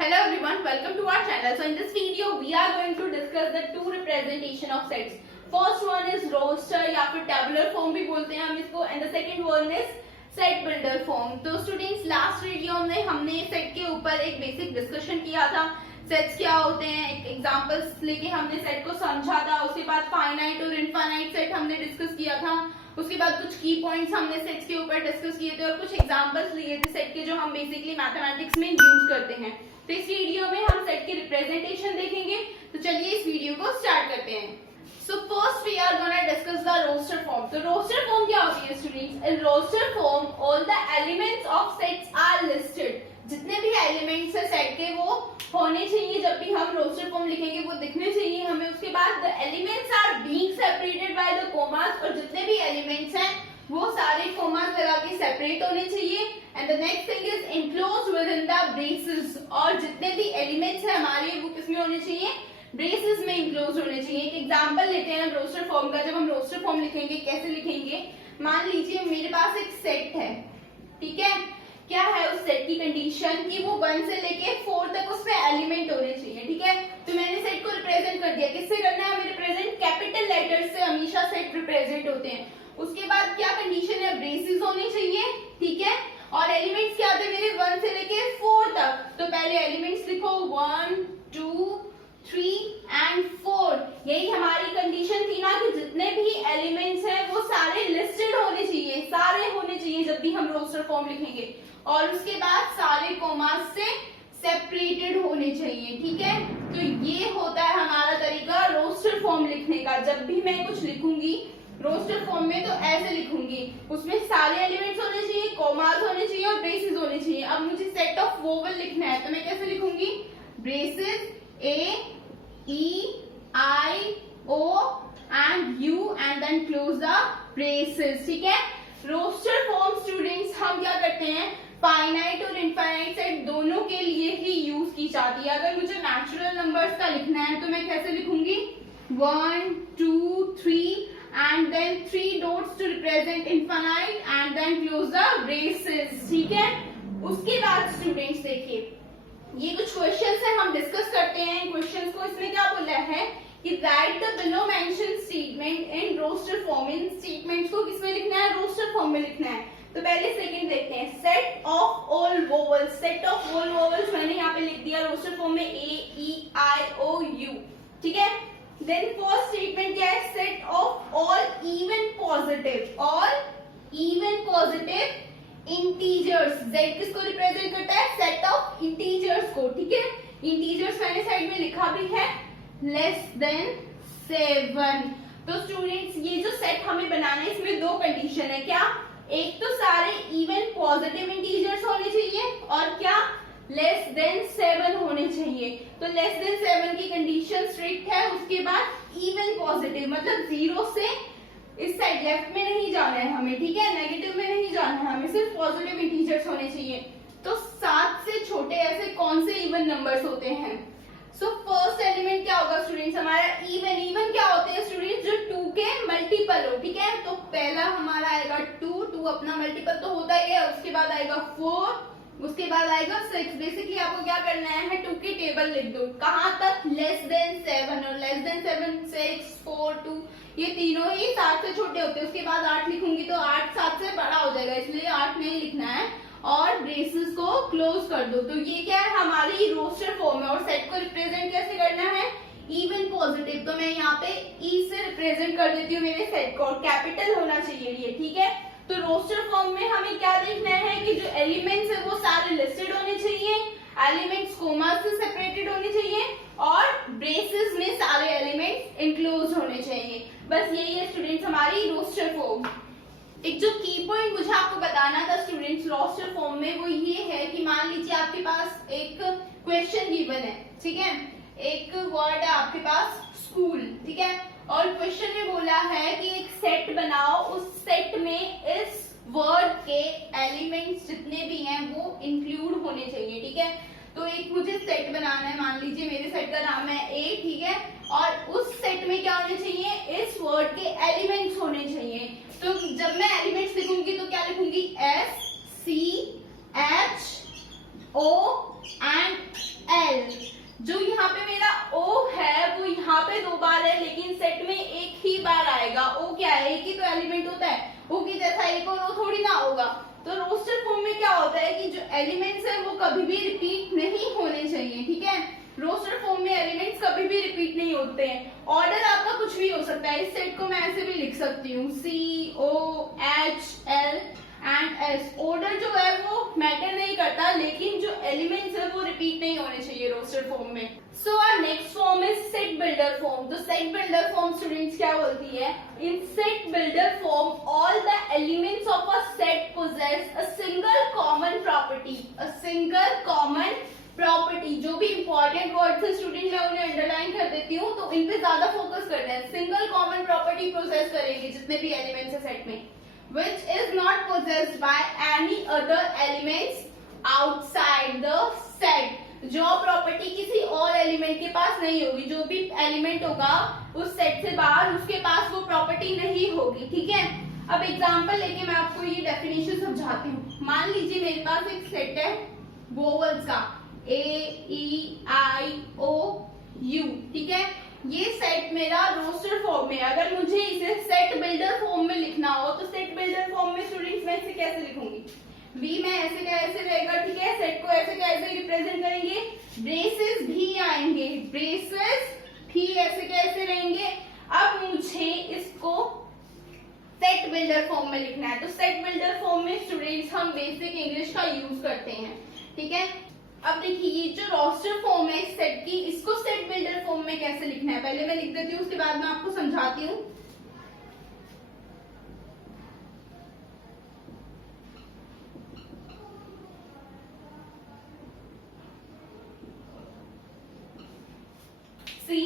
Hello everyone, welcome to our channel. So in this video we are going to discuss the two representation of sets. First one is roster या फिर tabular form भी बोलते हैं हम इसको, and the second one is set builder form. तो students last video में हमने सेट के ऊपर एक बेसिक डिस्कशन किया था. सेट्स क्या होते हैं, एक एग्जांपल्स लेके हमने सेट को समझा था. उसके बाद फाइनाइट और इनफाइनाइट सेट हमने डिस्कस किया था. उसके बाद कुछ की पॉइंट्स हमने सेट्स के ऊपर डिस्कस किए थे और कुछ एग्जांपल्स लिए थे सेट के जो हम बेसिकली मैथमेटिक्स में यूज करते हैं. तो इस वीडियो में हम सेट की रिप्रेजेंटेशन देखेंगे. तो चलिए इस वीडियो को स्टार्ट करते हैं. So first we are gonna discuss the roster form. तो रोस्टर फॉर्म क्या होती है students? In roster form all the elements of sets are listed. जितने भी एलिमेंट्स है सेट के वो होने चाहिए. जब भी हम रोस्टर फॉर्म लिखेंगे वो दिखने चाहिए हमें. उसके बाद the elements are being separated by the commas. और जितने भी एलिमेंट्स हैं वो सारे कोमास लगा के सेपरेट होने चाहिए. And the next thing is enclosed with in the braces. और जितने भी एलिमेंट्स हैं हमारे वो किसमें होने चाहिए? ब्रेसेस में इंक्लोज होने चाहिए. एक एग्जांपल लेते हैं रोस्टर फॉर्म का. जब हम रोस्टर फॉर्म लिखेंगे कैसे लिखेंगे? मान लीजिए मेरे पास एक सेट है, ठीक है. क्या है उस सेट की कंडीशन कि वो 1 से लेके 4 तक उसमें एलिमेंट होने चाहिए, ठीक है. तो मैंने सेट को रिप्रेजेंट कर दिया. किससे करना है हमें रिप्रेजेंट? कैपिटल लेटर्स से हमेशा सेट रिप्रेजेंट होते हैं. उसके बाद क्या कंडीशन है? ब्रेसेस होने चाहिए, ठीक है. और एलिमेंट्स क्या आते हैं मेरे? 1 से लेके 4 तक. तो पहले एलिमेंट्स लिखो 1 2 3 एंड 4. यही हमारी कंडीशन थी ना कि जितने भी एलिमेंट्स हैं वो सारे लिस्टेड होने चाहिए, सारे होने चाहिए जब भी हम रोस्टर फॉर्म लिखेंगे. और उसके बाद सारे कोमास से सेपरेटेड होने चाहिए, ठीक है. तो ये होता है हमारा तरीका रोस्टर फॉर्म लिखने का. जब भी मैं कुछ लिखूंगी रोस्टर फॉर्म में तो ऐसे लिखूंगी. उसमें सारे एलिमेंट्स होने चाहिए, कोमास होने चाहिए और ब्रेसेस होने चाहिए. अब मुझे सेट ऑफ वोवेल लिखना है तो मैं कैसे लिखूंगी? Braces A E I O and U and then close the braces, ठीक है. रोस्टर फॉर्म स्टूडेंट्स हम क्या करते हैं? फाइनाइट और इनफाइनाइट सेट दोनों के लिए ही यूज की जाती है. अगर मुझे नेचुरल नंबर्स का लिखना है तो मैं कैसे लिखूंगी? 1 2 3 and then 3 dots to represent infinite and then close the braces, ठीक है. उसके बाद स्टूडेंट्स देखिए ये कुछ क्वेश्चंस हैं हम डिस्कस करते हैं. क्वेश्चंस को इसमें क्या बोला है कि write the below mention statement in roster form. इन स्टेटमेंट्स को किसमें लिखना है? रोस्टर फॉर्म में लिखना है. तो पहले सेकंड देखते हैं. Set of all vowels. Set of all vowels मैंने यहाँ पे लिख दिया रोस्टर फॉर्म में A E I O U, ठीक है. देन फर्स्ट स्टेटमेंट क्या है? Set of all even positive. All even positive integers. Z किसको रिप्रेजेंट करता है? सेट ऑफ इंटीजर्स को, ठीक है. इंटीजर्स मैंने साइड में लिखा भी है लेस देन 7. तो स्टूडेंट्स ये जो सेट हमें बनाना है इसमें दो कंडीशन है. क्या? एक तो सारे इवन पॉजिटिव इंटीजर्स होने चाहिए और क्या? लेस देन 7 होने चाहिए. तो लेस देन 7 की कंडीशन स्ट्रिक्ट है. उसके बाद इवन पॉजिटिव मतलब 0 से इस साइड लेफ्ट में नहीं जाना है हमें, ठीक है. नेगेटिव में नहीं जाना है हमें, सिर्फ पॉजिटिव इंटीजर्स होने चाहिए. तो 7 से छोटे ऐसे कौन से इवन नंबर्स होते हैं? सो फर्स्ट एलिमेंट क्या होगा स्टूडेंट्स हमारा? इवन. इवन क्या होते हैं स्टूडेंट्स? जो 2 के मल्टीपल हो, ठीक है. तो पहला हमारा आएगा 2. 2 अपना मल्टीपल तो होता ही है. उसके बाद आएगा 4. उसके बाद आएगा 6. बेसिकली आपको क्या करना है? 2 की टेबल लिख दो. कहां तक? Less than 7. और लेस देन 7 6 4 2 ये तीनों ही 7 से छोटे होते हैं. उसके बाद 8 लिखूंगी तो 8 7 से बड़ा हो जाएगा, इसलिए 8 नहीं लिखना है. और ब्रेसेस को क्लोज कर दो. तो ये क्या है? हमारी रोस्टर फॉर्म है. और सेट को रिप्रेजेंट कैसे करना है? Even positive. तो मैं यहाँ पे E से रिप्रेजेंट कर देती हूँ मेरे सेट को. और कैपिटल होना चाहिए ये, ठीक है. तो रोस्टर फॉर्म में हमें क्या देखना है कि जो एलिमेंट्स है वो सारे लिस्टेड होने चाहिए, एलिमेंट्स कोमा से सेपरेटेड होने चाहिए और ब्रेसेस में सारे एलिमेंट्स इंक्लोज होने चाहिए. बस यही है स्टूडेंट्स हमारी रोस्टर फॉर्म. एक जो की पॉइंट मुझे आपको बताना था स्टूडेंट्स रोस्टर फॉर्म में वो ये है कि मान लीजिए आपके पास एक क्वेश्चन गिवन है, ठीक है. एक वर्ड है आपके पास स्कूल, ठीक है. और क्वेश्चन में बोला है कि एक सेट बनाओ. उस सेट में इस वर्ड के एलिमेंट्स जितने भी हैं वो इंक्लूड होने चाहिए, ठीक है. तो एक मुझे सेट बनाना है. मान लीजिए मेरे सेट का नाम है A, ठीक है. और उस सेट में क्या होने चाहिए? इस वर्ड के एलिमेंट्स होने चाहिए. तो जब मैं एलिमेंट्स लिखूंगी तो क्या लिखूंगी? S C H O and elements है वो कभी भी रिपीट नहीं होने चाहिए, ठीक है। रोस्टर फॉर्म में एलिमेंट्स कभी भी रिपीट नहीं होते हैं। ऑर्डर आपका कुछ भी हो सकता है, इस सेट को मैं ऐसे भी लिख सकती हूँ COHL एंड S। ऑर्डर जो है वो मैटर नहीं करता, लेकिन जो एलिमेंट्स है वो रिपीट नहीं होने चाहिए रोस्टर फॉर्म में। So our next form is set builder form. तो सेट बिल्डर फॉर्म स्टूडेंट्स क्या बोलती है? In set builder form all the elements of a set possess a single common property. A single common property. जो भी important words है student मैं उन्हें underline कर देती हूँ, तो इन पे ज्यादा फोकस करना है। सिंगल कॉमन प्रॉपर्टी प्रोसेस करेंगे जितने भी एलिमेंट्स है सेट में, which is not possessed by any other elements outside the set। जो प्रॉपर्टी किसी और एलिमेंट के पास नहीं होगी, जो भी एलिमेंट होगा उस सेट से बाहर उसके पास वो प्रॉपर्टी नहीं होगी, ठीक है। अब एग्जांपल लेके मैं आपको ये डेफिनेशन समझाती हूँ। मान लीजिए मेरे पास एक सेट है वोवल्स का AEIOU, ठीक है। ये सेट मेरा रोस्टर फॉर्म में। अगर मुझे इसे सेट बिल्डर फॉर्म में लिखना हो तो सेट बिल्डर फॉर्म में स्टूडेंट्स मैं इसे कैसे लिखूंगी? V में ऐसे कैसे रहेगा, ठीक है। सेट को ऐसे कैसे रिप्रेजेंट करेंगे? ब्रेसेस भी आएंगे, ब्रेसेस भी ऐसे कैसे रहेंगे। अब मुझे इसको सेट बिल्डर फॉर्म में लिखना है, तो सेट बिल्डर फॉर्म में स्टूडेंट्स हम बेसिक इंग्लिश का यूज करते हैं, ठीक है। अब देखिए ये जो रोस्टर फॉर्म है इस सेट की, इसको सेट बिल्डर फॉर्म में कैसे लिखना है पहले मैं लिख देती हूँ, उसके बाद मैं आपको समझाती हूँ। सी,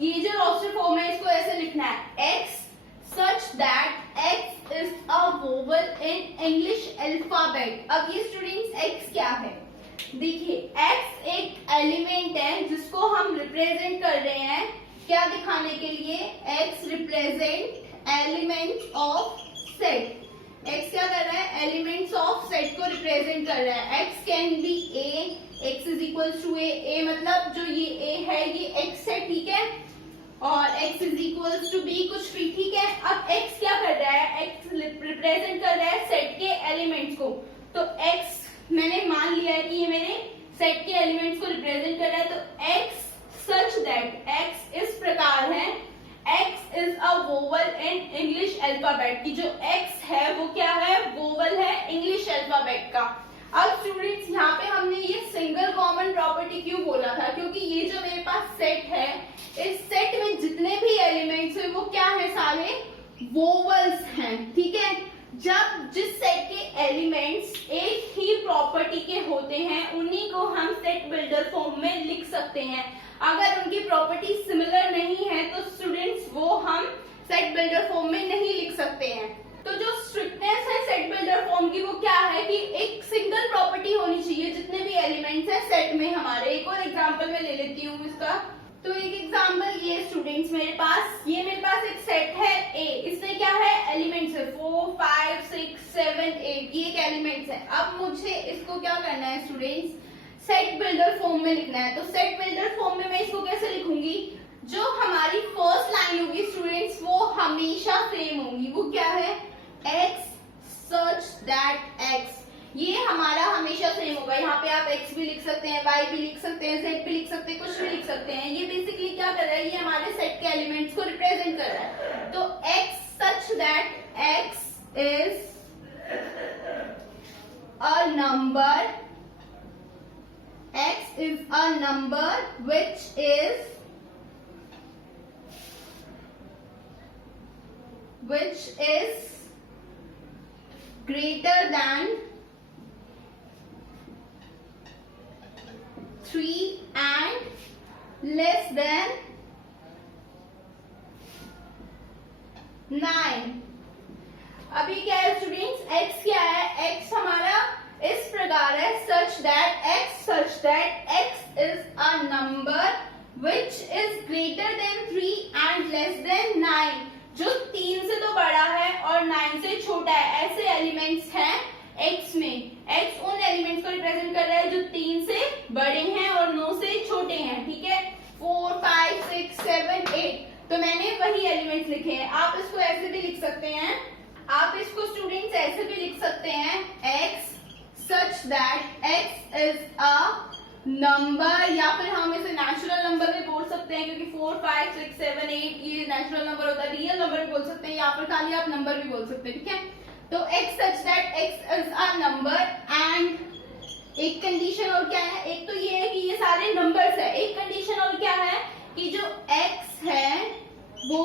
ये जो रोस्टर फॉर्म है इसको ऐसे लिखना है x such that x is a vowel in English alphabet। अब ये स्टूडेंट्स x क्या है? देखिए x एक एलिमेंट है जिसको हम रिप्रेजेंट कर रहे हैं क्या दिखाने के लिए? x represent elements of set. x क्या कर रहा है? एलिमेंट्स ऑफ सेट को रिप्रेजेंट कर रहा है। x can be a, x is equal to a मतलब जो ये a है ये x है, ठीक है। और x is equal to b कुछ भी, ठीक है। अब x क्या कर रहा है? x रिप्रेजेंट कर रहा है सेट के एलिमेंट्स को। तो x मैंने मान लिया है कि ये मेरे सेट के एलिमेंट्स को रिप्रेजेंट कर रहा है। तो x सच दैट x इस प्रकार है, x is a vowel in English alphabet की। जो x है वो क्या है? वोवल है इंग्लिश अल्फाबेट का। अब स्टूडेंट्स यहाँ पे हमने ये सिंगल कॉमन प्रॉपर्टी क्यों बोला था? क्योंकि ये जो मेरे पास सेट है, इस सेट में जितने भी एलिमेंट्स है वो क्या है? सारे वोवल्स हैं, ठीक है। जब जिस सेट के एलिमेंट्स एक ही प्रॉपर्टी के होते हैं उन्हीं को हम सेट बिल्डर फॉर्म में लिख सकते हैं। अगर उनकी प्रॉपर्टी सिमिलर नहीं है तो स्टूडेंट्स वो हम सेट बिल्डर फॉर्म में नहीं लिख सकते हैं। तो जो स्ट्रिक्टनेस है सेट बिल्डर फॉर्म की वो क्या है कि एक सिंगल प्रॉपर्टी होनी चाहिए जितने भी एलिमेंट्स हैं सेट में हमारे। एक और एग्जांपल मैं ले लेती हूँ इसका। तो एक एग्जांपल ये स्टूडेंट्स मेरे पास एक सेट है A। इसमें क्या है? एलिमेंट्स है 4 5 6 7 8, ये एक एलिमेंट्स है। अब मुझे इसको क्या करना है स्टूडेंट्स? सेट बिल्डर फॉर्म में लिखना है। तो सेट बिल्डर फॉर्म में मैं इसको कैसे लिखूंगी? जो हमारी फर्स्ट लाइन होगी स्टूडेंट्स वो हमेशा सेम होगी। वो क्या है? x such that x, ये हमारा हमेशा सेम होगा। यहाँ पे आप x भी लिख सकते हैं, y भी लिख सकते हैं, z भी लिख सकते हैं, कुछ भी लिख सकते हैं। ये बेसिकली क्या कर रहा है? ये हमारे सेट के एलिमेंट्स को रिप्रेजेंट कर रहा है। तो x such that x is a number, x is a number which is greater than 3 and less than 9। अभी क्या है स्टूडेंट्स? x क्या है? x हमारा इस प्रकार है such that x is a number which is greater than 3 and less than 9। जो 3 से तो बड़ा है और 9 से छोटा है, ऐसे एलिमेंट्स हैं x में। x उन एलिमेंट्स को रिप्रेजेंट कर रहा है जो 3 से बड़े हैं और 9 से छोटे हैं, ठीक है। 4 5 6 7 8, तो मैंने वही एलिमेंट्स लिखे हैं। आप इसको ऐसे भी लिख सकते हैं, आप इसको स्टूडेंट्स ऐसे भी लिख सकते हैं, x such that x is a number, या फिर हम इसे नेचुरल नंबर भी बोल सकते हैं क्योंकि 4, 5, 6, 7, 8 ये नेचुरल नंबर होता है, रियल नंबर भी बोल सकते हैं, या फिर खाली आप नंबर भी बोल सकते हैं, ठीक है। तो x such that x is a number and एक कंडीशन और क्या है, एक तो ये है कि ये सारे नंबर्स है, एक कंडीशन और क्या है कि जो x है वो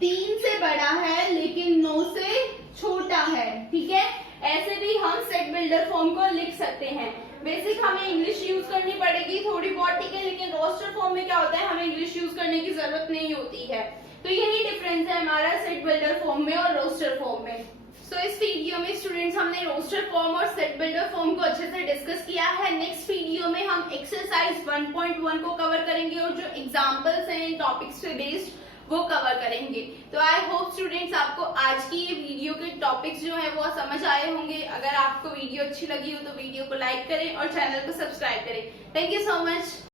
3 से बड़ा है लेकिन 9 से छोटा है, ठीक है। ऐसे भी हम सेट बिल्डर फॉर्म को लिख सकते हैं। बेसिक हमें इंग्लिश यूज करनी पड़ेगी थोड़ी बहुत, ठीक है, लेकिन रोस्टर फॉर्म में क्या होता है, हमें इंग्लिश यूज करने की जरूरत नहीं होती है। तो यही डिफरेंस है हमारा सेट बिल्डर फॉर्म में और रोस्टर फॉर्म में। तो इस वीडियो में स्टूडेंट्स हमने रोस्टर फॉर्म और सेट बिल्डर फॉर्म को अच्छे से डिस्कस किया है। नेक्स्ट वीडियो में हम एक्सरसाइज 1.1 को कवर करेंगे और जो एग्जांपल्स हैं इन टॉपिक्स पे बेस्ड वो कवर करेंगे। तो आई होप स्टूडेंट्स आपको आज की ये वीडियो के टॉपिक्स जो है वो समझ आए होंगे। अगर आपको वीडियो अच्छी लगी हो तो वीडियो को लाइक करें और चैनल को सब्सक्राइब करें। Thank you so much.